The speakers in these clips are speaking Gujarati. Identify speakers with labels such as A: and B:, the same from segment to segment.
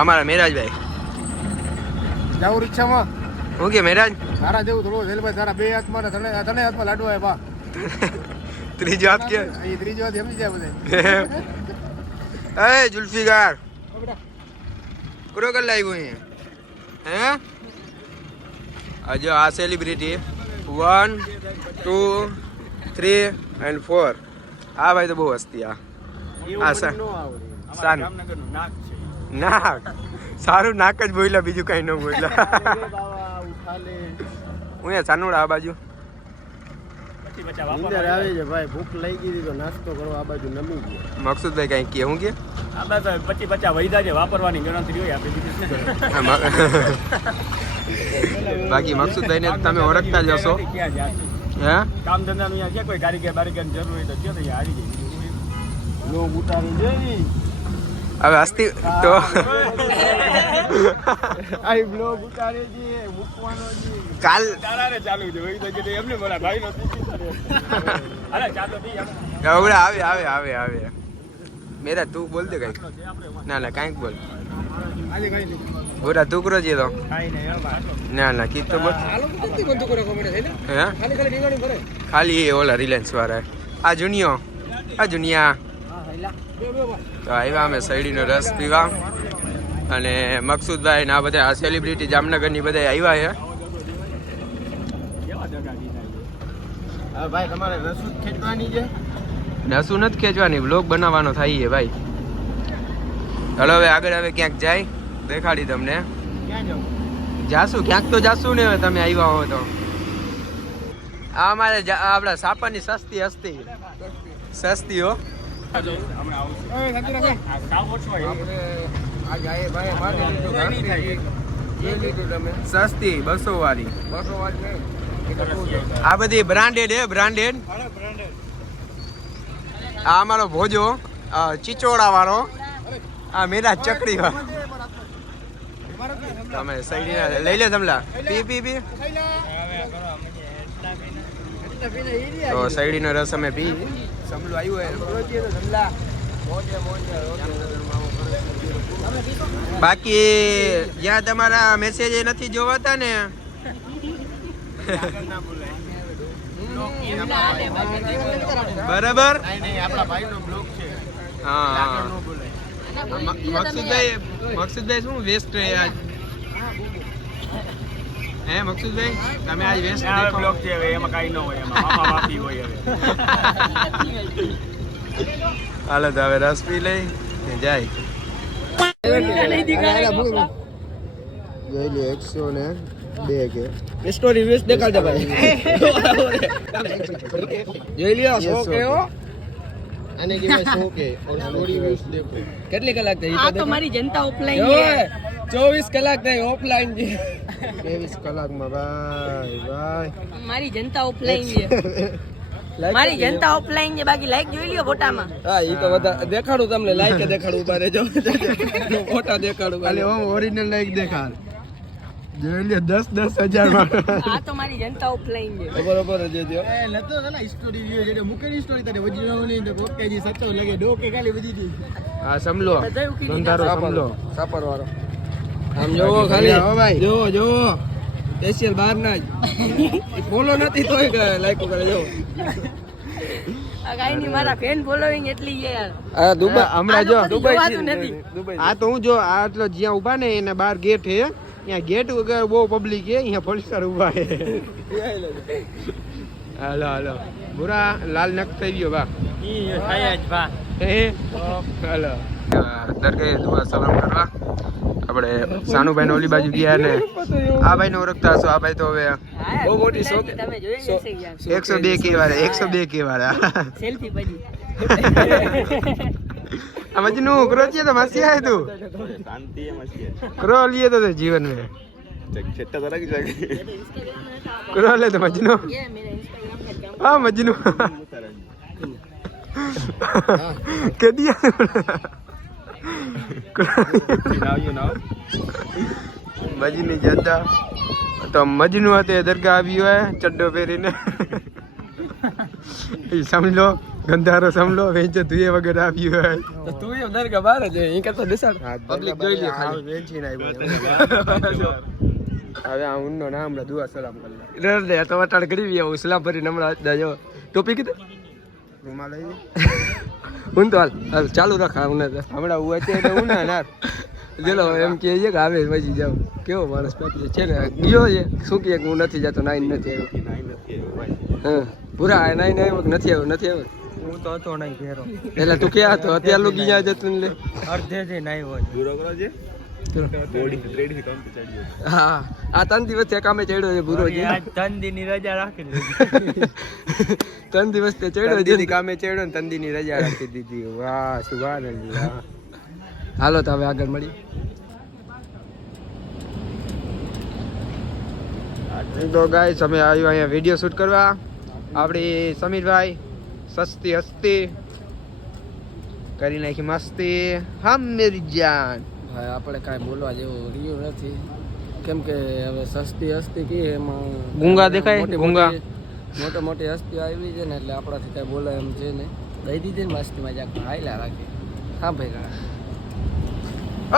A: અમારા મેરાજભાઈ.
B: જાવું રિક્ષામાં?
A: હું કે મેરાજ?
B: તારા જેવું થોડું જેલભાઈ તારા બે હાથમાં ને ત્રણે ત્રણે હાથમાં લાડુ આવે બા
A: ત્રીજો હાથ કે?
B: એ ત્રીજી વાત સમજી જાય બધે.
A: એ જુલ્ફીકાર. કુરો કર લાવ્યો અહીંયા. હે? આ જો આ celebrity one two three and four આ ભાઈ તો બહુ હસ્તી આ. આ સા સાન. નાક સારું નાક જ બોલ્યા બીજું કઈ ન બોલ્યા. હું સાનુડા આ બાજુ.
B: નીંદર આવે છે ભાઈ ભૂખ લઈ ગઈ તો નાસ્તો કરો આ બાજુ નમી ગયો.
A: મકસુદભાઈ કઈ કે હું કે
C: પચી પચાસ વૈદા છે વાપરવાની ગણતરી હોય આપણે બીજું શું
A: બાકી મકસુદભાઈ ને તમે ઓળખતા જ હશો.
C: આ?
A: હે?
C: કામ ધંધાનું અહીંયા છે કોઈ કારીગર બારીગર જરૂર હોય તો છે તો અહીંયા આવી જાય.
B: લોક ઉતારી
A: હવે હસ્તી તો
B: આઈ બ્લોગ ઉતારે છે મૂકવાનો છે.
A: કાલ
C: તારારે ચાલુ છે વૈદા તો કે એમને બોલા ભાઈ નો અરે ચાલો આપણે
A: હવડા આવે આવે આવે આવે. મેરા તું બોલ દે કઈ ના ના કાંઈક બોલ.
B: આજે કઈ નહીં.
A: ઓરા તું કરો છે તો.
B: કાઈ નહીં હો ભાઈ
A: ના ના કીધ તો બોલ.
B: આ લોકો કેટલી બંધુ કરે છે ને? ખાલી ખાલી ડીંગાણી કરે
A: ખાલી એ ઓલા રિલાયન્સ વાળા. આ જુનિયો. આ જુનિયા. તો આવ્યા અમે શેરડીનો રસ પીવા. અને મકસુદભાઈ ને આ બધા આ સેલિબ્રિટી જામનગરની બધા આવ્યા છે.
B: ભાઈ તમારે રસૂદ ખેંચવાની છે?
A: નથી ખેંચવાની બ્લોગ બનાવવાનો થાય છે ભાઈ. ચાલો હવે આગળ હવે ક્યાંક જાય દેખાડી તમને. જાશું ક્યાંક તો જાશું ને હવે તમે આવ્યા હો તો. આ અમારે આપણા સાપરની સસ્તી હસ્તી. સસ્તી હો. સસ્તી બસો વાળી.
B: બસો
A: આ બધી બ્રાન્ડેડ હે બ્રાન્ડેડ આ અમારો ભોજો ચિચોડા વાળો આ મેરા ચકડી વાળો તમે સૈડી લઈ લે તમલા. પી પી પી. તો સૈડીનો રસ અમે પી. સમલું આવ્યું હોય. બાકી જ્યાં તમારા મેસેજ નથી જોવાતા ને? બરાબર?
B: નહીં નહીં આપણા ભાઈનો બ્લોગ છે.
A: હા. મકસુદભાઈ મકસુદભાઈ શું વેસ્ટ રહે આજ? હે મકસુદભાઈ તમે આજ વેસ્ટ
C: આ બ્લોક છે હવે એમાં કાંઈ ન હોય એમાં મામા બાપી હોય હવે.
A: હાલો તો હવે રસ પી લઈ ને જાય. જોઈ લે એકસો ને બે કે.
B: સ્ટોરી વેસ્ટ દેખાડે ભાઈ. જોઈ લ્યો
A: સો કે
B: આને કહેવાય સો કે. ઓર સ્ટોરી વેસ્ટ દેખો. કેટલી કલાક થઈ?
D: આ તો મારી જનતા ઓફલાઈન છે.
B: ચોવીસ કલાક થઈ ઓફલાઈન છે.
A: ત્રેવીસ કલાકમાં. ભાઈ ભાઈ
D: મારી જનતા ઓફલાઈન છે. મારી જનતા ઓફલાઈન છે બાકી લાઈક જોઈ લ્યો ફોટામાં.
B: હા ઈ તો બધા દેખાડું તમને લાઈક દેખાડું ઊભા રહેજો. ફોટા દેખાડું
A: ખાલી ઓમ ઓરિજિનલ લાઈક દેખાડ. જોઈ દસ દસ હજારમાં.
D: આ તો મારી જનતા ઓફલાઈન છે.
B: બરોબર જ જો
C: એ નતો ને સ્ટોરી વ્યૂ જેને મૂકેલી સ્ટોરી તારે વજીરાઓની ને કોકેજી સચ્ચો લગે ડો ખાલી બધી દી
A: હા સમલો. ધંધારો સમલો.
B: સાપર વાળો આમ જોવો ખાલી.
A: હો ભાઈ.
B: જોવો જોવો. સ્પેશિયલ બહાર ના જ. ફોલો નથી તોય લાઈક કરે જો
D: આ કાંઈ નહીં મારા ફેન ફોલોઈંગ એટલી છે. યાર
B: દુબઈ
A: હમણાં જો
D: આ
B: દુબઈ
A: તો હું જો આ આટલો જ્યાં ઊભા ને એના બાર ગેટ હે ત્યાં ગેટ વગર બહુ પબ્લિક હે અહીંયા પોલીસર ઊભા હે હાલો હાલો. બુરા લાલ નખ થઈ ગયો બા
C: ઈ થાય જ ભા
A: હે? હાલો. દરગાહ દુઆ સલામ કરવા. આપણે સાનુભાઈ ઓલી બાજુ ગયા ને. આ ભાઈ ને ઓળખતા હશો આ ભાઈ તો હવે
B: બહુ મોટી શોખ
A: એકસો બે કે વાળા એકસો બે કે વાળા આ મજનુ ક્રો છીએ તો મસ્તી આવે તું. ક્રો
C: લીએ તો
D: જીવન
A: મેં ક્રો તો મજનુ.
C: હા મજનુ. કે
A: મજની જતા. તો મજનું હતું એ દરગાહ આવ્યો હોય ચડ્ડો પહેરીને. એ સમજો ગંધારો સમલો વેચે ધુએ વગર આવ્યું હોય.
B: તું દરગાહ બહાર જ અહીં કરતો દેસાડ પબ્લિક જોઈ લે ખાલી.
A: વેચી નાખ્યો હવે આ ઊંડો ના હમણાં દુઆ સલામ કરી
B: રે રે તો અટાડ કરી વિયા સલામ ભરીને હમણાં દાજો ટોપી કીધું?
A: રૂમાલ આવી
B: હું તો હાલ ચાલુ રાખ હમણાં
A: હમણાં હું અત્યારે હું ના ના
B: ચલો એમ કહે છે કે આવે પછી જાવ કેવો માણસ બાકી છે ને? ગયો છે. શું કહે કે હું નથી જતો નાઈન નથી આવ્યો. હા. પૂરા નાઈન આવ્યો નથી આવ્યો? નથી આવ્યો?
C: હું તો હતો નહીં ઘેરો.
B: એટલે તું ક્યાં હતો? અત્યારે લોકો ક્યાં જતું ને
C: નહીં હોય
B: હા. આ ત્રણ દિવસ કામે ચડ્યો છે
C: ત્રણની રજા રાખી દીધી.
B: ત્રણ દિવસ તે ચડ્યો છે.
A: કામે ચડ્યો ને તંદીની રજા રાખી દીધી. વાહ સુભાનલ્લાહ
B: હાલો તો હવે આગળ મળી
A: તો ગાઈસ અમે આવ્યું અહીંયા વીડિયો શૂટ કરવા. આપણી સમીરભાઈ સસ્તી હસ્તી. કરી નાખી મસ્તી. હમ મેરી જાન.
B: ભાઈ આપણે કાંઈ બોલવા જેવું રહ્યું નથી. કેમ કે હવે સસ્તી હસ્તી કી એમાં
A: ગુંગા દેખાય?
B: મોટી
A: ગુંગા?
B: મોટી- મોટી હસ્તી આવી છે ને એટલે આપણાથી કાંઈ બોલાય એમ છે ને દઈ દીધી ને મસ્તીમાં જ્યાં હાયલા રાખી. હા ભાઈ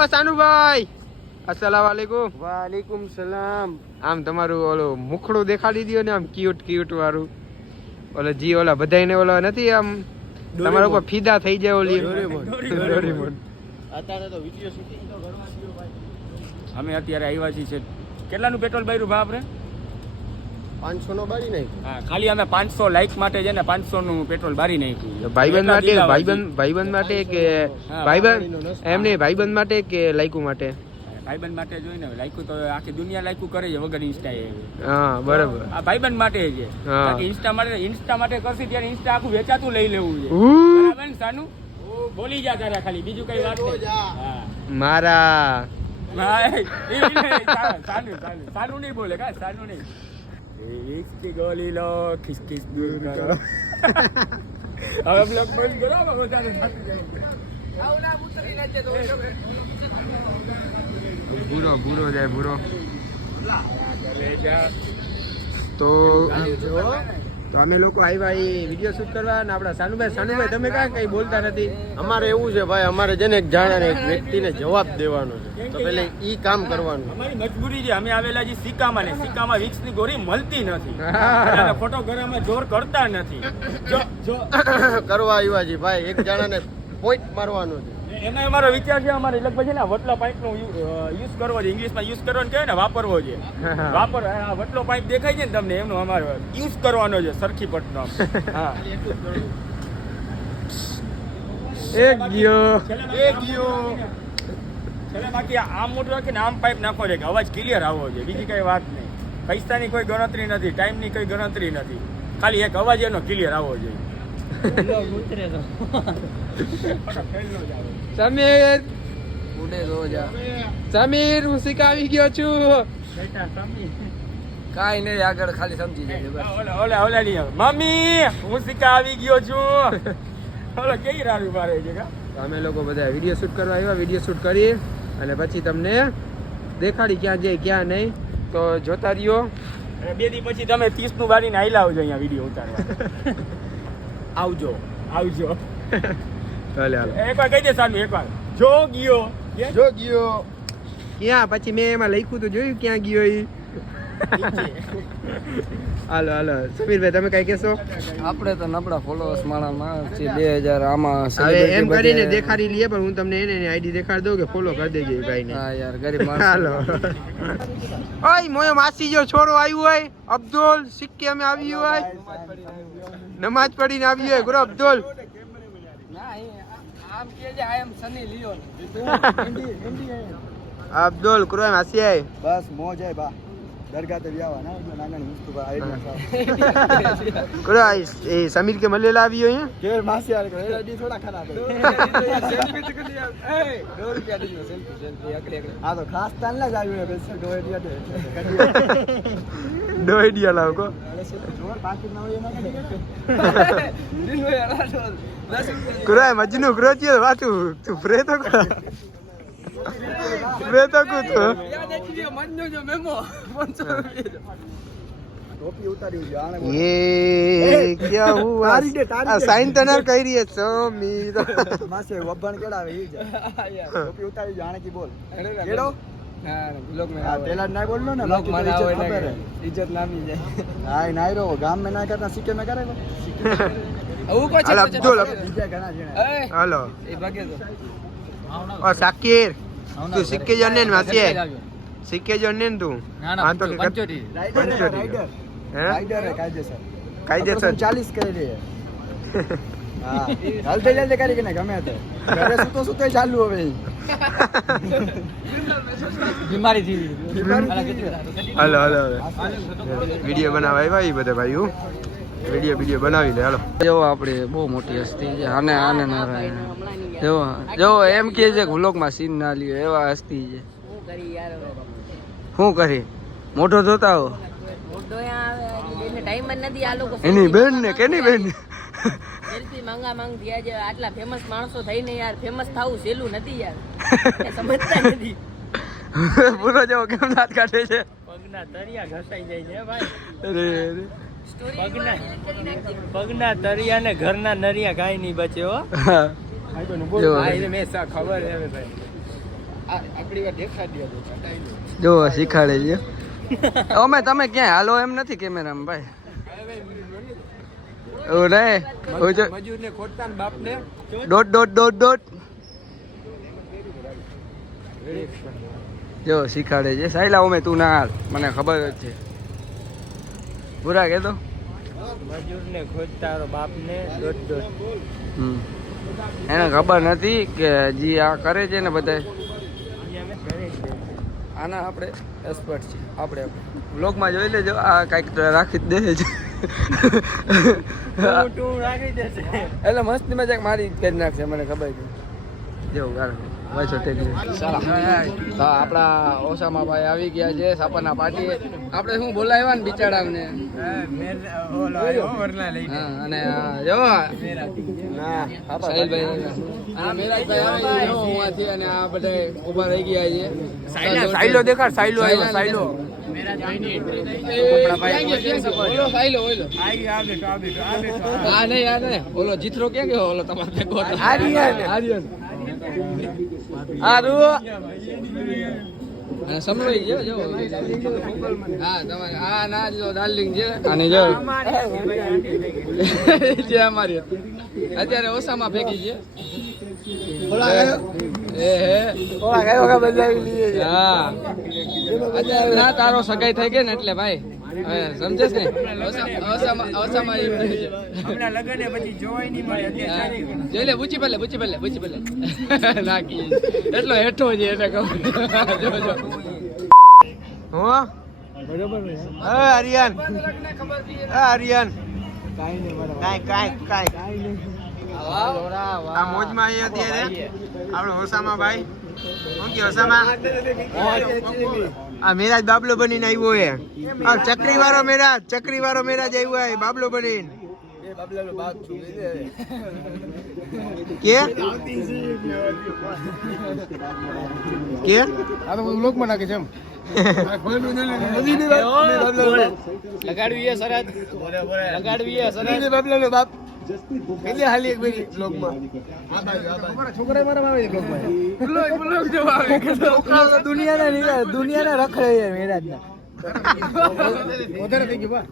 A: ઓ સાનુભાઈ. અસલામ વાલેકુમ. વાલેકુમ સલામ. આમ તમારું ઓલું મુખડું દેખાડી દ્યો ને આમ ક્યુટ ક્યુટ વાળું. ઓલો જી ઓલા બધાને ઓલા નથી આમ તમારા ઉપર ફીદા થઈ જાય ઓલી. ડોરેમોન.
C: અત્યારે તો વીડિયો શૂટિંગ તો ઘરમાં થયું ભાઈ.
E: અમે અત્યારે આવ્યા છીએ કેટલાનું પેટ્રોલ બાયરું ભાવ આપણે
B: પાંચસો નો બારી નહીં
E: હા ખાલી અમે પાંચસો લાઈક માટે છે ને પાંચસો નું પેટ્રોલ બારી નાખ્યું.
A: ભાઈબંધ માટે ભાઈબંધ ભાઈબંધ માટે કે ભાઈબંધ એમ નહીં ભાઈબંધ માટે કે લાઈકુ માટે?
E: ભાઈબંધ માટે જોઈને લાઈકું તો આખી દુનિયા લાઈકું કરે છે વગર ઇન્સ્ટા એ.
A: હા બરાબર.
E: આ ભાઈબંધ માટે છે. બાકી ઇન્સ્ટા માટે ઇન્સ્ટા માટે કરશે ત્યારે ઇન્સ્ટા આખું વેચાતું લઈ લેવું છે. બરાબર ને સાનું? બોલી જા તારા ખાલી બીજું કઈ વાત નહીં.
A: મારા.
E: સાનુ સાનુ સાનુ. નહીં બોલે કા? સાનુ નહીં. ઇશ્ક की ગોલી લો ખિસ ખિસ દૂર કરો. હવે બ્લોક બંધ કરો હવે થાકી જાય.
A: ભૂરો ભૂરો જાય ભૂરો. તો તો અમે લોકો આવ્યા એ વીડિયો શૂટ કરવા ને આપણા સાનુભાઈ સાનુભાઈ તમે કાંઈ કઈ બોલતા નથી?
C: અમારે એવું છે ભાઈ અમારે છે ને એક જાણે એક વ્યક્તિને જવાબ દેવાનો છે. તો પેલે ઈ કામ કરવાનું
E: અમારી મજબૂરી છે અમે આવેલા જે સિક્કામાં ને સિક્કામાં વિક્સની ગોળી મળતી નથી.
A: ફોટો
E: ઘરમાં જોર કરતા નથી. જો જો.
C: કરવા આવ્યા છે ભાઈ એક જાણાને પોઈન્ટ મારવાનો છે.
E: એમાં અમારો વિચાર છે અમારે લગભગ છે ને વટલો વટલા પાઇપ નો યુઝ કરવો છે ઇંગ્લિશમાં યુઝ કરવાનો કહેવાય ને વાપરવો છે. વાપર આ વટલો પાઇપ દેખાય છે ને તમને એમનો અમારો યુઝ કરવાનો છે સરખી પટનો હા.
A: એક ગયો.
E: છેલ્લે છેલ્લે બાકી આમ મોટું રાખીને આમ પાઇપ નાખો છે કે અવાજ ક્લિયર આવવો છે બીજી કઈ વાત નહીં. પૈસાની કોઈ ગણતરી નથી ટાઈમની કોઈ ગણતરી નથી. ખાલી એક અવાજ એનો ક્લિયર આવવો જોઈએ.
A: સમીર.
B: ઉડે દો જા
A: સમીર હું શીખાવી ગયો છું.
B: કાંઈ નહીં આગળ ખાલી સમજી જાય બસ.
E: ઓલા ઓલા ઓલા ની મમ્મી હું સિક્કા આવી ગયો છું. ઓલા કેવી રાડું મારે છે
A: અમે લોકો બધા વીડિયો શૂટ કરવા આવ્યા. વીડિયો શૂટ કરી અને પછી તમને દેખાડી ક્યાં જઈ ક્યાં નહીં. તો જોતા રહ્યો.
E: બે દી પછી તમે ત્રીસનું બારીને આઈલા આવજો અહીંયા વીડિયો ઉતારવા. આવજો. આવજો.
A: ભલે હાલો
E: એકવાર કહી દે સાનું એકવાર જો ગયો કે?
C: જો ગયો
A: ક્યાં પછી મેં એમાં લખ્યું તો જોયું ક્યાં ગયો ઈ હાલો હાલો સમીરભાઈ તમે કઈ કહેશો
B: આપણે તો નબળા ફોલોઅર્સ માણામાં છે બે હજાર આમાં
A: હવે
B: celebrity
A: એમ
B: બધે-
A: કરીને દેખાડી લઈએ પણ હું તમને એને આઈડી દેખાડી દઉં કે ફોલો કરી દેજો એ ભાઈને
B: હા યાર ગરીબ માણસ
A: હાલો ઓય મોયો માસી જો છોરો આવ્યો હોય અબ્દુલ સિક્કે અમે આવ્યું હોય નમાજ પડીને આવ્યું હોય ગુરુ અબ્દુલ
B: આમ કે છે I am Sunny Leone
A: Abdul chrome હસી આય.
C: બસ મોજ હે બા.
A: સમીર કે મલેલા આવ્યો અહીંયા?
C: કે માસી આલે કરે એડી થોડા ખરાબ આ તો ખાસ તાન લા જ આવ્યું હે બેસ ગોળિયા દે.
A: દોઈડિયા લાવ કો.
C: જોર બાકી ના હોય એમાં
A: કુરવાય મજનુ ક્રોચિયો તું પ્રે તો કો પ્રે તો કુ તો
C: ટોપી ઉતારી જો આને
A: ये क्या हुआ
C: तारी दे, तारी
A: आ,
C: दे।
A: साइन तो ना કરી રહી સમીર
C: માસે વબ્બાણ કેડાવે ઈ જ ટોપી ઉતારી જો આને કી બોલ કેડો હા પેલા જ ના બોલ ને બાકી તો ઇજ્જત ખબર હે.
B: ઇજ્જત નામી જાય
C: હા નાઈ રો ગામ में ના કરતા સિક્કે में કરે
B: આવું કોઈ
A: હાલ અબ્દુલ
C: બીજા ઘણા જણા
A: હાલો
B: એ ભાગે તો
A: ઓ સાકીર તું સિક્કે જને ને માસી સિક્કે જને ને તું. હા તો પંચોટી.
C: રાઈડર હે, રાઈડર
A: હે
C: કાયદેસર.
A: કાયદેસર.
C: ચાલીસ કરી રહી હા. હાલ થઈ જાય કરી કે ના ગમે તો. ઘરે સુતો સુતો ચાલુ હવે
B: બીમારી થઈ
A: હાલો હાલો વીડિયો બનાવવા આવ્યા એ બધા ભાઈઓ. વીડિયો વીડિયો બનાવી લે હાલો.
B: જો આપણે બહુ મોટી હસ્તી છે આને આને નારાયણ. જો જો એમ કે છે કે વ્લોગમાં સીન ના લ્યો એવા હસ્તી છે.
D: કરી યાર
B: શું કરી? મોઢો જોતા હો?
D: મોટો એને ટાઈમ જ નથી. આ લોકો
B: એની બેન ને કેની બેન?
D: સેલ્ફી માંગા માંગતી આજે આટલા ફેમસ માણસો થઈને યાર. ફેમસ થવું સહેલું નથી યાર. સમજતા નથી.
B: પૂરો જેવો કેમ દાંત કાઢે છે?
E: પગના તરિયા ઘસાઈ જાય છે ભાઈ.
B: અરે અરે.
E: પગના તરિયા ને ઘરના નરિયા કાંઈ નહીં બચે હો. ખબર હે હવે ભાઈ.
B: જો શીખાડે છે. અમે તમે ક્યાંય હાલો એમ નથી કેમેરામાં ભાઈ. ઓ નહીં ઓ જો ડોટ ડોટ ડોટ ડોટ જો શીખાડે છે. સાયલા ઉમે તું ના હાલ. મને ખબર જ છે. પૂરા કહેતો
E: મજૂર ને બાપને
B: હમ. એને ખબર નથી કે જી આ કરે છે ને બધા આના આપણે એક્સપર્ટ છે આપણે બ્લોગમાં જોઈ લેજો આ કાંઈક રાખી દે છે એટલે મસ્તી મજાક મારી કરી નાખશે મને ખબર છે. જેવું ગાળ આપણા ઓસામા ભાઈ આવી ગયા છે સાપરના પાટીએ. આપણે શું બોલાવ્યા ને બિચારા ને અને જો સાહિલભાઈ અને આ બધા ઊભા રહી ગયા છે.
A: સાયલો દેખાડ સાયલો આવ્યો સાયલો
B: સાહિલો ઓલો હા નહીં આ નહીં. ઓલો જીથરો ક્યાં ગયો? ઓલો તમારે આર્યન. આર્યન. અને ગયો જો હા તમારે આ ના જો ડાર્લિંગ છે. અને જો જે અમારી અત્યારે ઓસામાં ભેગી છે. ના તારો સગાઈ થઈ ગઈ ને એટલે ભાઈ. રહે છે.
E: હમણાં લગન એ પછી જોવાય નહીં મળે અત્યારે
B: જોઈ લે પૂછી પેલે પૂછી પેલે પૂછી પેલે નાખી એટલો હેઠો છે એટલે કહું જો જો.
A: હો? હા આર્યન આર્યન કાંઈ કાંઈ કાંઈ આ મોજમાં અહીંયા અત્યારે. આપણે ઓસામા ભાઈ. શું કે ઓસામા? આ મેરાજ બાબલો બનીને આવ્યો હે. આ ચકરી વાળો મેરાજ ચકરી વાળો મેરાજ આવ્યો હે બાબલો બનીને. કે? કે?
C: આ તો બધું લોકમાં નાખે છે એમ.
B: લગાડવી એ લગાડવી
A: બાબલો બાપ. એટલે હાલી એક મિનિટ લોકમાં
C: છોકરા મારા આવે. છે લોકમાં
A: દુનિયાના દુનિયાના રખડે છે મેરાજના.
C: વધારે થઈ ગયું બા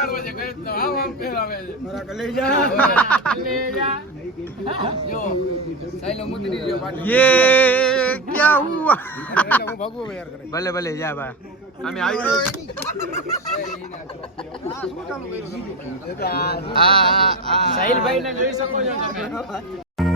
A: પલાળો છે ગણેશ નો આમ આમ ફેરાવે છે.
E: લઈ ને જોઈ શકો છો